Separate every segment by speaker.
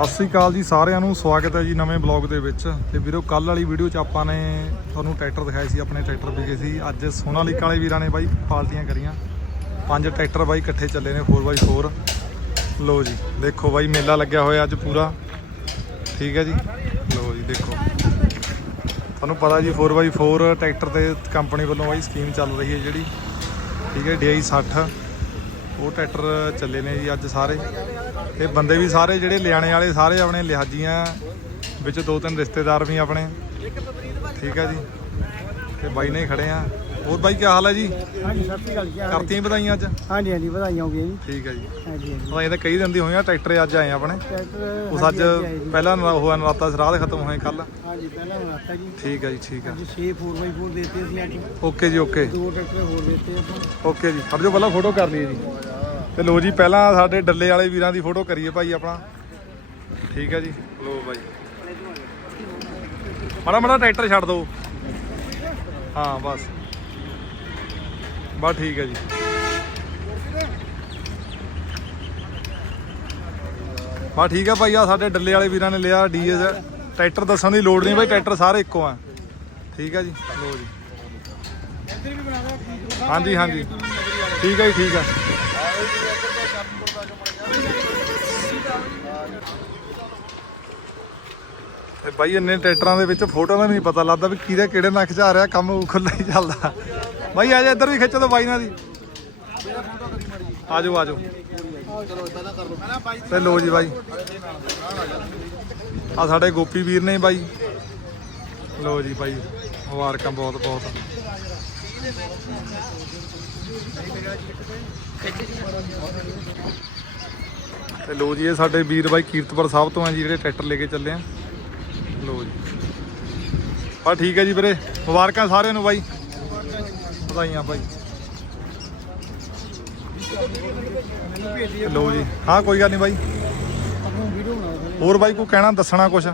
Speaker 1: ਸਤਿ ਸ੍ਰੀ ਅਕਾਲ ਜੀ ਸਾਰਿਆਂ ਨੂੰ, ਸਵਾਗਤ ਹੈ ਜੀ ਨਵੇਂ ਬਲੌਗ ਦੇ ਵਿੱਚ। ਤੇ ਵੀਰੋ ਕੱਲ ਵਾਲੀ ਵੀਡੀਓ 'ਚ ਆਪਾਂ ਨੇ ਤੁਹਾਨੂੰ ਟਰੈਕਟਰ ਦਿਖਾਏ ਸੀ, ਆਪਣੇ ਟਰੈਕਟਰ ਵਿਕੇ ਸੀ। ਅੱਜ ਸੋਨਾਲੀਕਾ ਵਾਲੇ ਵੀਰਾਂ ਨੇ ਬਾਈ ਪਾਲਟੀਆਂ ਕਰੀਆਂ। ਪੰਜ ਟਰੈਕਟਰ ਬਾਈ ਇਕੱਠੇ ਚੱਲੇ ਨੇ 4x4 ਲੋ ਜੀ, ਦੇਖੋ ਬਾਈ, ਮੇਲਾ ਲੱਗਿਆ ਹੋਇਆ ਅੱਜ ਪੂਰਾ। ਠੀਕ ਹੈ ਜੀ? ਲੋ ਜੀ, ਦੇਖੋ। ਤੁਹਾਨੂੰ ਪਤਾ ਜੀ 4x4 ਟਰੈਕਟਰ ਤੇ ਕੰਪਨੀ ਵੱਲੋਂ ਬਾਈ ਸਕੀਮ ਚੱਲ ਰਹੀ ਹੈ ਜਿਹੜੀ। ਠੀਕ ਹੈ DI 60 ਉਹ ਟਰੈਕਟਰ ਚੱਲੇ ਨੇ ਜੀ ਅੱਜ ਸਾਰੇ। ਤੇ ਬੰਦੇ ਵੀ ਸਾਰੇ ਜਿਹੜੇ ਲਿਆਣੇ ਵਾਲੇ ਸਾਰੇ ਆਪਣੇ ਲਿਹਾਜੀਆਂ ਵਿੱਚ ਦੋ ਤਿੰਨ ਰਿਸ਼ਤੇਦਾਰ ਵੀ ਆਪਣੇ। ਠੀਕ ਹੈ ਜੀ। ਤੇ ਬਾਈ ਨੇ ਖੜੇ ਆ। ਹੋਰ ਬਾਈ ਕੀ ਹਾਲ ਹੈ ਜੀ?
Speaker 2: ਹਾਂਜੀ ਸਤਿ ਸ਼੍ਰੀ ਅਕਾਲ ਜੀ
Speaker 1: ਕਰਤੀਆਂ ਵਧਾਈਆਂ ਅੱਜ?
Speaker 2: ਹਾਂਜੀ ਹਾਂਜੀ ਵਧਾਈਆਂ ਹੋ ਗਈਆਂ ਜੀ।
Speaker 1: ਠੀਕ ਹੈ ਜੀ।
Speaker 2: ਹਾਂਜੀ ਹਾਂਜੀ।
Speaker 1: ਵਧਾਈਆਂ ਤਾਂ ਕਈ ਦਿਨ ਦੀ ਹੋਈਆਂ ਟਰੈਕਟਰ ਅੱਜ ਆਏ ਆਪਣੇ।
Speaker 2: ਟਰੈਕਟਰ
Speaker 1: ਉਸ ਅੱਜ ਪਹਿਲਾਂ ਉਹ ਨਰਾਤਾ ਸਰਾਧ ਖਤਮ ਹੋਏ ਕੱਲ
Speaker 2: ਹਾਂਜੀ ਪਹਿਲਾਂ ਬਣਾਤਾ ਜੀ।
Speaker 1: ਠੀਕ ਹੈ ਜੀ ਠੀਕ ਹੈ।
Speaker 2: ਅੱਜ 6 4x4 ਦੇਤੇ ਸੀ ਅੱਜ।
Speaker 1: ਓਕੇ ਜੀ ਓਕੇ।
Speaker 2: ਦੋ ਟਰੈਕਟਰ ਹੋਰ ਦੇਤੇ ਆਪਾਂ।
Speaker 1: ਓਕੇ ਜੀ। ਫੜ ਜੋ ਪਹਿਲਾਂ ਫੋਟੋ ਕਰ ਲਈਏ ਜੀ। ਤੇ ਲੋ ਜੀ ਪਹਿਲਾਂ ਸਾਡੇ ਡੱਲੇ ਵਾਲੇ ਵੀਰਾਂ ਦੀ ਫੋਟੋ ਕਰੀਏ ਭਾਈ ਆਪਣਾ। ਠੀਕ ਹੈ ਜੀ। ਲੋ ਭਾਈ। ਮਾੜਾ ਮਾੜਾ ਟਰੈਕਟਰ ਛੱਡ ਦਿਓ ਹਾਂ ਬਸ। ਬਸ ਠੀਕ ਹੈ ਜੀ। ਬਸ ਠੀਕ ਹੈ ਭਾਈ ਆ ਸਾਡੇ ਡੱਲੇ ਵਾਲੇ ਵੀਰਾਂ ਨੇ ਲਿਆ ਡੀਐਸ ਟਰੈਕਟਰ ਦੱਸਣ ਦੀ ਲੋੜ ਨਹੀਂ ਭਾਈ ਟਰੈਕਟਰ ਸਾਰੇ ਇੱਕੋ ਆ। ਠੀਕ ਹੈ ਜੀ। ਲੋ ਜੀ। ਹਾਂਜੀ ਹਾਂਜੀ। ਠੀਕ ਹੈ ਜੀ ਠੀਕ ਹੈ। ਤੇ ਬਾਈ, ਇੰਨੇ ਟਰੈਕਟਰਾਂ ਦੇ ਵਿੱਚ ਫੋਟੋ ਦਾ ਨਹੀਂ ਪਤਾ ਲੱਗਦਾ ਵੀ ਕਿਹਦੇ ਕਿਹੜੇ ਨੱਖ ਆ ਰਿਹਾ, ਕੰਮ ਖੁੱਲਾ ਹੀ ਚੱਲਦਾ। ਬਾਈ, ਆ ਜਾ ਇੱਧਰ ਵੀ ਖਿੱਚ ਦੋ ਬਾਈ ਨਾਲ ਦੀ। ਆਜੋ ਆਜੋ। ਤੇ ਲੋ ਜੀ ਬਾਈ। ਆ ਸਾਡੇ ਗੋਪੀ ਵੀਰ ਨੇ ਬਾਈ। ਲੋ ਜੀ ਬਾਈ, ਮੁਬਾਰਕਾਂ ਬਹੁਤ ਬਹੁਤ। ਤੇ ਲੋ ਜੀ, ਇਹ ਸਾਡੇ ਵੀਰ ਬਾਈ ਕੀਰਤਪੁਰ ਸਾਹਿਬ ਤੋਂ ਆ ਜੀ, ਜਿਹੜੇ ਟਰੈਕਟਰ ਲੈ ਕੇ ਚੱਲੇ ਆ। ਲੋ ਜੀ। ਬਸ ਠੀਕ ਹੈ ਜੀ ਵੀਰੇ, ਮੁਬਾਰਕਾਂ ਸਾਰਿਆਂ ਨੂੰ ਬਾਈ। ਵਧਾਈਆਂ ਬਾਈ। ਲੋ ਜੀ, ਹਾਂ, ਕੋਈ ਗੱਲ ਨਹੀਂ ਬਾਈ। ਹੋਰ ਬਾਈ, ਕੋਈ ਕਹਿਣਾ, ਦੱਸਣਾ ਕੁਛ?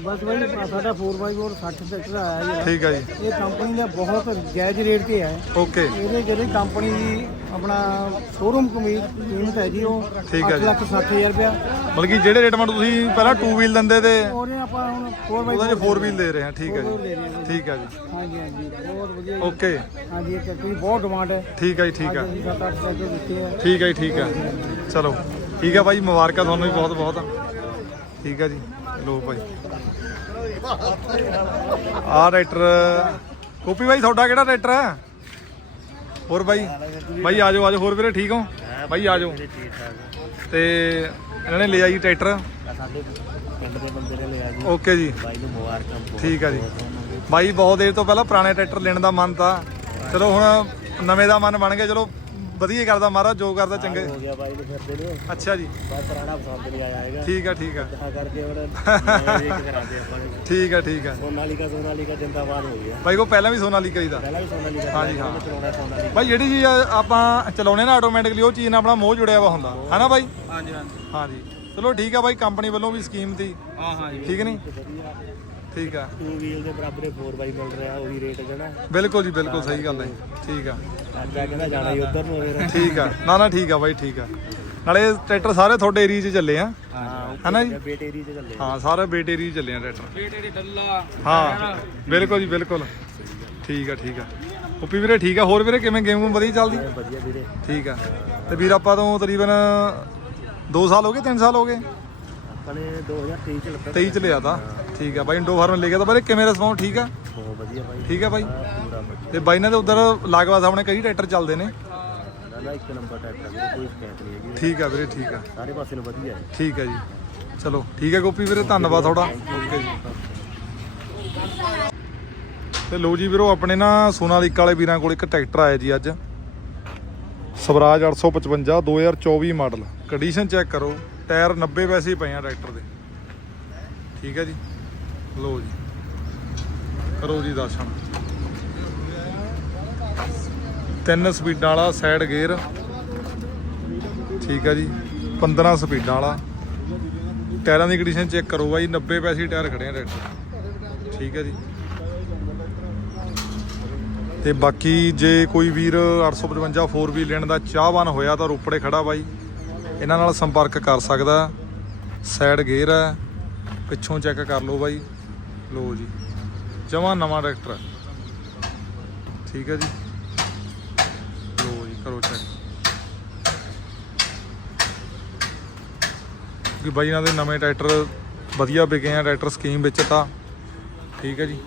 Speaker 2: ਬਸ ਬਾਈ ਸਾਡਾ 4x4 60 ਟਰੈਕਟਰ ਆਇਆ ਜੀ
Speaker 1: ਠੀਕ ਹੈ ਜੀ।
Speaker 2: ਇਹ ਕੰਪਨੀ ਦਾ ਬਹੁਤ ਜਾਇਜ਼ ਰੇਟ ਤੇ ਹੈ
Speaker 1: ਓਕੇ
Speaker 2: ਇਹਦੇ ਜਿਹੜੀ ਕੰਪਨੀ ਦੀ ਆਪਣਾ ਸ਼ੋਰੂਮ ਕਮੀਜ਼ ਕੀਮਤ ਹੈ ਜੀ ਉਹ
Speaker 1: ਠੀਕ ਹੈ
Speaker 2: 8
Speaker 1: ਜੀ।
Speaker 2: ਲੱਖ 60000 ਰੁਪਇਆ।
Speaker 1: ਮਤਲਬ ਕਿ ਜਿਹੜੇ ਰੇਟ ਮਾ ਤੁਸੀਂ ਪਹਿਲਾਂ 2 ਵੀਲ ਦਿੰਦੇ ਤੇ
Speaker 2: ਉਹਨੇ ਆਪਾਂ ਹੁਣ 4x4
Speaker 1: ਉਹਦਾ ਜੀ 4 ਵੀਲ ਦੇ ਰਹੇ ਹਾਂ ਠੀਕ ਹੈ
Speaker 2: ਦੇ
Speaker 1: ਜੀ। ਠੀਕ ਹੈ ਜੀ।
Speaker 2: ਹਾਂਜੀ ਹਾਂਜੀ। ਬਹੁਤ ਵਧੀਆ ਜੀ।
Speaker 1: ਓਕੇ
Speaker 2: ਹਾਂਜੀ ਇਹ ਦੀ ਬਹੁਤ ਡਿਮਾਂਡ ਹੈ।
Speaker 1: ਠੀਕ ਹੈ ਜੀ ਠੀਕ
Speaker 2: ਅਸੀਂ ਦਿੱਤੇ ਆ।
Speaker 1: ਠੀਕ ਹੈ ਜੀ ਠੀਕ ਹੈ ਚਲੋ ਠੀਕ ਹੈ ਬਾਈ ਮੁਬਾਰਕਾਂ ਤੁਹਾਨੂੰ ਵੀ ਬਹੁਤ ਬਹੁਤ ਠੀਕ ਹੈ ਜੀ। ਲੋ ਭਾਈ। ਆਹ ਟਰੈਕਟਰ ਕੋਪੀ ਬਾਈ ਤੁਹਾਡਾ ਕਿਹੜਾ ਟਰੈਕਟਰ ਹੈ? ਹੋਰ ਬਾਈ ਬਾਈ ਆ ਜਾਓ ਹੋਰ ਵੀਰੇ ਠੀਕ ਹੋ? ਬਾਈ ਜਾਓ ਤੇ ਇਹਨਾਂ ਨੇ ਲਿਆ ਜੀ ਟਰੈਕਟਰ
Speaker 3: ਸਾਡੇ ਪਿੰਡ ਦੇ ਬੰਦੇ ਨੇ ਲਿਆ ਜੀ।
Speaker 1: ਓਕੇ ਜੀ
Speaker 3: ਬਾਈ ਨੂੰ ਮੁਬਾਰਕਾਂ
Speaker 1: ਠੀਕ ਹੈ ਜੀ। ਬਾਈ ਬਹੁਤ ਦੇਰ ਤੋਂ ਪਹਿਲਾਂ ਪੁਰਾਣੇ ਟਰੈਕਟਰ ਲੈਣ ਦਾ ਮਨ ਤਾਂ। ਚਲੋ ਹੁਣ ਨਵੇਂ ਦਾ ਮਨ ਬਣ ਗਿਆ, ਚਲੋ ਵਧੀਆ ਕਰਦਾ ਮਹਾਰਾਜ ਜੋ ਕਰਦਾ ਚੰਗੇ
Speaker 3: ਹੋ। ਗਿਆ ਬਾਈ ਨੂੰ ਫਿਰਦੇ ਨੂੰ।
Speaker 1: ਅੱਛਾ ਜੀ।
Speaker 3: ਬਾਈ ਪੁਰਾਣਾ ਪਸੰਦ ਨਹੀਂ ਆਇਆ ਹੈਗਾ।
Speaker 1: ਠੀਕ ਹੈ ਠੀਕ ਹੈ
Speaker 3: ਤਾਂ ਕਰਕੇ ਹੁਣ ਇੱਕ ਕਰਾਦੇ ਆਪਾਂ ਨੇ।
Speaker 1: ਠੀਕ ਹੈ ਠੀਕ ਹੈ
Speaker 3: ਸੋਨਾਲੀਕਾ ਸੋਨਾਲੀਕਾ ਜਿੰਦਾਬਾਦ ਹੋ ਗਿਆ।
Speaker 1: ਬਾਈ ਕੋ ਪਹਿਲਾਂ ਵੀ ਸੋਨਾਲੀਕਾ ਹੀ ਦਾ।
Speaker 3: ਪਹਿਲਾਂ ਵੀ ਸੋਨਾਲੀਕਾ
Speaker 1: ਹਾਂਜੀ, ਹਾਂ।
Speaker 3: ਚਲਾਉਣਾ ਸੋਨਾਲੀਕਾ।
Speaker 1: ਬਾਈ ਜਿਹੜੀ ਚੀਜ਼ ਆਪਾਂ ਚਲਾਉਣੇ ਨਾ ਆਟੋਮੈਟਿਕਲੀ ਉਹ ਚੀਜ਼ ਨਾਲ ਆਪਣਾ ਮੋਹ ਜੁੜਿਆ ਵਾ ਹੁੰਦਾ। ਹੈਨਾ ਬਾਈ?
Speaker 2: ਹਾਂਜੀ ਹਾਂਜੀ।
Speaker 1: ਹਾਂਜੀ। ਚਲੋ ਠੀਕ ਆ ਬਾਈ ਕੰਪਨੀ ਵੱਲੋਂ ਵੀ ਸਕੀਮ ਤੀ
Speaker 2: ਹਾਂ ਹਾਂ ਜੀ।
Speaker 1: ਠੀਕ ਨਹੀਂ
Speaker 3: ਵਧੀਆ।
Speaker 1: ਠੀਕ ਆ।
Speaker 3: ਟੂ ਵੀਲ ਦੇ ਬਰਾਬਰ 4 ਬਾਈ ਮਿਲ ਰਿਹਾ ਉਹੀ ਰੇਟ ਜਣਾ।
Speaker 1: ਬਿਲਕੁਲ ਜੀ ਬਿਲਕੁਲ ਸਹੀ ਗੱਲ ਹੈ ਠੀਕ ਆ।
Speaker 3: ਅੱਗਾ ਕਹਿੰਦਾ ਜਾਣਾ ਹੀ ਉਧਰ ਨੂੰ ਫਿਰ।
Speaker 1: ਠੀਕ ਆ। ਨਾ ਨਾ ਠੀਕ ਆ ਬਾਈ ਠੀਕ ਆ। ਨਾਲੇ ਟਰੈਕਟਰ ਸਾਰੇ ਤੁਹਾਡੇ ਏਰੀਆ 'ਚ ਚੱਲੇ ਆ।
Speaker 3: ਹਾਂ
Speaker 1: ਹਨਾ ਜੀ?
Speaker 3: ਬੇਟੇ ਏਰੀਏ 'ਚ ਚੱਲੇ
Speaker 1: ਹਾਂ ਸਾਰੇ ਬੇਟ ਏਰੀਆ 'ਚ ਚੱਲੇ ਆ ਟਰੈਕਟਰ
Speaker 2: ਬੇਟੇ ਦੀ ਡੱਲਾ।
Speaker 1: ਹਾਂ ਬਿਲਕੁਲ ਜੀ ਬਿਲਕੁਲ। ਠੀਕ ਆ ਠੀਕ ਆ। ਉਪੀ ਵੀਰੇ ਠੀਕ ਆ। ਹੋਰ ਵੀਰੇ ਕਿਵੇਂ ਗੇਮ ਗੂਮ ਵਧੀਆ ਚੱਲਦੀ?
Speaker 3: ਵਧੀਆ ਵੀਰੇ।
Speaker 1: ਠੀਕ ਆ। ਤੇ ਵੀਰ ਆਪਾਂ ਤੋਂ ਤਕਰੀਬਨ 2 ਸਾਲ ਹੋ ਗਏ 3 ਸਾਲ ਹੋ ਗਏ?
Speaker 3: ਆਪਾਂ ਨੇ 2023 ਚ ਲੱਗਾ
Speaker 1: 23 ਚ ਲਿਆ ਤਾ। ਠੀਕ ਆ। ਬਾਈ ਇੰਡੋ ਫਾਰਮ ਲੈ ਗਿਆ ਤਾਂ ਬਾਈ ਕਿਵੇਂ ਰਿਸਪੌਂਸ ਠੀਕ ਆ?
Speaker 3: ਬਹੁਤ ਵਧੀਆ ਬਾਈ।
Speaker 1: ਠੀਕ ਆ ਬਾਈ?
Speaker 3: ਪੂਰਾ ਵਧੀਆ
Speaker 1: ਤੇ ਬਾਈ ਨਾਲ ਉਧਰ ਲਾਗਵਾ ਸਾਹਮਣੇ ਕਈ ਟਰੈਕਟਰ ਚੱਲਦੇ ਨੇ।
Speaker 3: ਨਾ ਨਾ ਇੱਕ ਨੰਬਰ ਟਰੈਕਟਰ ਵੀਰੇ ਕੋਈ ਸ਼ਿਕਾਇਤ ਨਹੀਂ ਹੈਗੀ।
Speaker 1: ਠੀਕ ਆ ਵੀਰੇ ਠੀਕ ਆ।
Speaker 3: ਸਾਰੇ ਪਾਸੇ ਨੂੰ ਵਧੀਆ ਹੈ।
Speaker 1: ਠੀਕ ਆ ਜੀ। ਚਲੋ ਠੀਕ ਆ ਗੋਪੀ ਵੀਰੇ ਧੰਨਵਾਦ ਤੁਹਾਡਾ। ਓਕੇ ਜੀ ਤੇ ਲੋ ਜੀ ਵੀਰੋ ਆਪਣੇ ਨਾ ਸੋਨਾਲੀਕਾ ਵਾਲੇ ਵੀਰਾਂ ਕੋਲ ਇੱਕ ਟਰੈਕਟਰ ਆਇਆ ਜੀ ਅੱਜ। ਸਵਰਾਜ 855 2024 ਮਾਡਲ। ਕੰਡੀਸ਼ਨ ਚੈੱਕ ਕਰੋ। ਟਾਇਰ 90 ਪੈਸੇ ਹੀ ਪਏ ਆ ਟਰੈਕਟਰ ਦੇ। ਠੀਕ ਹੈ ਜੀ। ਲੋ ਜੀ। ਕਰੋ ਜੀ ਦਰਸ਼ਨ। ਤਿੰਨ ਸਪੀਡਾਂ ਵਾਲਾ ਸਾਈਡ ਗੇਅਰ ਠੀਕ ਹੈ ਜੀ। 15 ਸਪੀਡਾਂ ਵਾਲਾ। ਟਾਇਰਾਂ ਦੀ ਕੰਡੀਸ਼ਨ ਚੈੱਕ ਕਰੋ ਬਾਈ। 90 ਪੈਸੇ ਟਾਇਰ ਖੜੇ ਆ ਟਰੈਕਟਰ ਠੀਕ ਹੈ ਜੀ। ਤੇ ਬਾਕੀ ਜੇ ਕੋਈ ਵੀਰ 855 4 ਵੀ ਲੈਣ ਦਾ ਚਾਹਵਾਨ ਹੋਇਆ ਤਾਂ ਰੋਪੜੇ ਖੜਾ ਬਾਈ। ਇਹਨਾਂ ਨਾਲ ਸੰਪਰਕ ਕਰ ਸਕਦਾ। ਸਾਈਡ ਗੇਅਰ ਹੈ ਪਿੱਛੋਂ ਚੈੱਕ ਕਰ ਲਓ ਬਾਈ। ਲੋ ਜੀ, ਜਮਾ ਨਵਾਂ ਟਰੈਕਟਰ ਠੀਕ ਹੈ ਜੀ। ਲੋ ਜੀ, ਕਰੋ ਚੈੱਕ ਕਿ ਬਾਈ ਇਹਨਾਂ ਦੇ ਨਵੇਂ ਟਰੈਕਟਰ ਵਧੀਆ ਵਿਕੇ ਆ, ਟਰੈਕਟਰ ਸਕੀਮ ਵਿੱਚ ਤਾਂ। ਠੀਕ ਹੈ ਜੀ।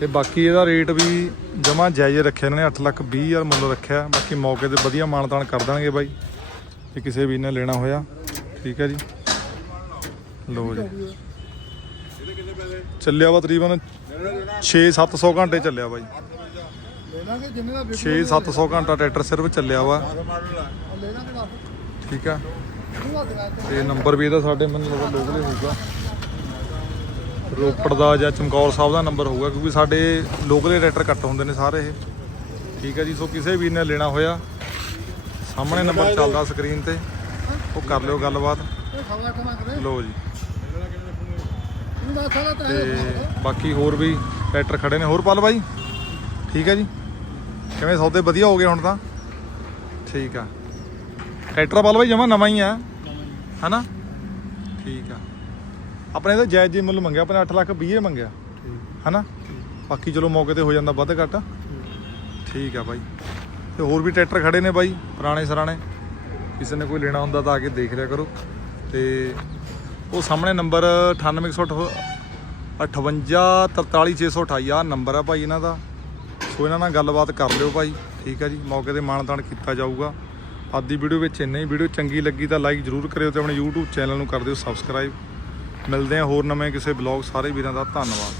Speaker 1: ਤੇ ਬਾਕੀ ਇਹਦਾ ਰੇਟ ਵੀ ਜਮਾ ਜਾਇਜ਼ ਰੱਖਿਆ ਇਹਨਾਂ ਨੇ 8 ਲੱਖ 20 ਹਜ਼ਾਰ ਮੁੱਲ ਰੱਖਿਆ। ਬਾਕੀ ਮੌਕੇ ਤੇ ਵਧੀਆ ਮਾਨਤਾਨ ਕਰ ਦਾਂਗੇ ਬਾਈ ਜੇ ਕਿਸੇ ਵੀ ਨੇ ਲੈਣਾ ਹੋਇਆ। ਠੀਕ ਹੈ ਜੀ। ਲੋ ਜੀ। ਚੱਲਿਆ ਵਾ ਤਕਰੀਬਨ 6-700 ਘੰਟੇ ਚੱਲਿਆ ਬਾਈ।
Speaker 2: ਲੈ ਲਾਂਗੇ ਜਿੰਨੇ ਦਾ
Speaker 1: 6-700 ਘੰਟਾ ਟਰੈਕਟਰ ਸਿਰਫ ਚੱਲਿਆ ਵਾ।
Speaker 2: ਲੈ ਲਾਂਗੇ
Speaker 1: ਠੀਕ ਆ।
Speaker 2: ਤੂੰ ਆ
Speaker 1: ਨੰਬਰ ਵੀ ਇਹਦਾ ਸਾਡੇ ਮੈਨੂੰ ਲੱਗਦਾ ਲੋਕਲੇ ਹੋਊਗਾ। ਰੋਪੜ ਦਾ ਜਾਂ ਚਮਕੌਰ ਸਾਹਿਬ ਦਾ ਨੰਬਰ ਹੋਊਗਾ ਕਿਉਂਕਿ ਸਾਡੇ ਲੋਕਲੇ ਟਰੈਕਟਰ ਕੱਟ ਹੁੰਦੇ ਨੇ ਸਾਰੇ ਇਹ। ਠੀਕ ਹੈ ਜੀ ਸੋ ਕਿਸੇ ਵੀ ਨੇ ਲੈਣਾ ਹੋਇਆ ਸਾਹਮਣੇ ਨੰਬਰ ਚੱਲਦਾ ਸਕਰੀਨ ਤੇ। ਉਹ ਕਰ ਲਿਓ ਗੱਲਬਾਤ। ਲਓ ਜੀ।
Speaker 2: ਤੂੰ
Speaker 1: ਤੇ ਬਾਕੀ ਹੋਰ ਵੀ ਟਰੈਕਟਰ ਖੜੇ ਨੇ। ਹੋਰ ਪਲ ਬਾਈ? ਠੀਕ ਹੈ ਜੀ। ਕਿਵੇਂ ਸੌਦੇ? ਵਧੀਆ ਹੋ ਗਏ ਹੁਣ ਤਾਂ। ਠੀਕ ਆ। ਟਰੈਕਟਰ ਪਲ ਬਾਈ, ਜਮਾ ਨਵਾਂ ਹੀ ਆ। ਹਨਾ? ਠੀਕ ਆ। ਆਪਣੇ ਤਾਂ ਜਾਇਜ਼ ਜੀ ਮੁੱਲ ਮੰਗਿਆ, ਆਪਣੇ 8 ਲੱਖ 20 ਮੰਗਿਆ। ਹਨਾ? ਬਾਕੀ ਚਲੋ ਮੌਕੇ ਤੇ ਹੋ ਜਾਂਦਾ ਵੱਧ ਘੱਟ। ਠੀਕ ਆ ਬਾਈ। ਤੇ ਹੋਰ ਵੀ ਟਰੈਕਟਰ ਖੜੇ ਨੇ ਬਾਈ, ਪੁਰਾਣੇ ਸਰਾਣੇ। ਕਿਸੇ ਨੇ ਕੋਈ ਲੈਣਾ ਹੁੰਦਾ ਤਾਂ ਆ ਕੇ ਦੇਖ ਲਿਆ ਕਰੋ। ਤੇ ਉਹ ਸਾਹਮਣੇ ਨੰਬਰ 98108 5843628 ਆ ਨੰਬਰ ਆ ਭਾਈ ਇਹਨਾਂ ਦਾ। ਸੋ ਇਹਨਾਂ ਨਾਲ ਗੱਲਬਾਤ ਕਰ ਲਿਓ ਭਾਈ। ਠੀਕ ਆ ਜੀ, ਮੌਕੇ ਤੇ ਮਾਨਤਾਨ ਕੀਤਾ ਜਾਊਗਾ। ਅੱਜ ਦੀ ਵੀਡੀਓ ਵਿੱਚ ਇੰਨਾ ਹੀ। ਵੀਡੀਓ ਚੰਗੀ ਲੱਗੀ ਤਾਂ ਲਾਈਕ ਜ਼ਰੂਰ ਕਰਿਓ ਤੇ ਆਪਣੇ YouTube ਚੈਨਲ ਨੂੰ ਕਰ ਦਿਓ ਸਬਸਕ੍ਰਾਈਬ ਮਿਲਦੇ ਆ ਹੋਰ ਨਵੇਂ ਕਿਸੇ ਬਲੌਗ ਸਾਰੇ ਵੀਰਾਂ ਦਾ। ਧੰਨਵਾਦ।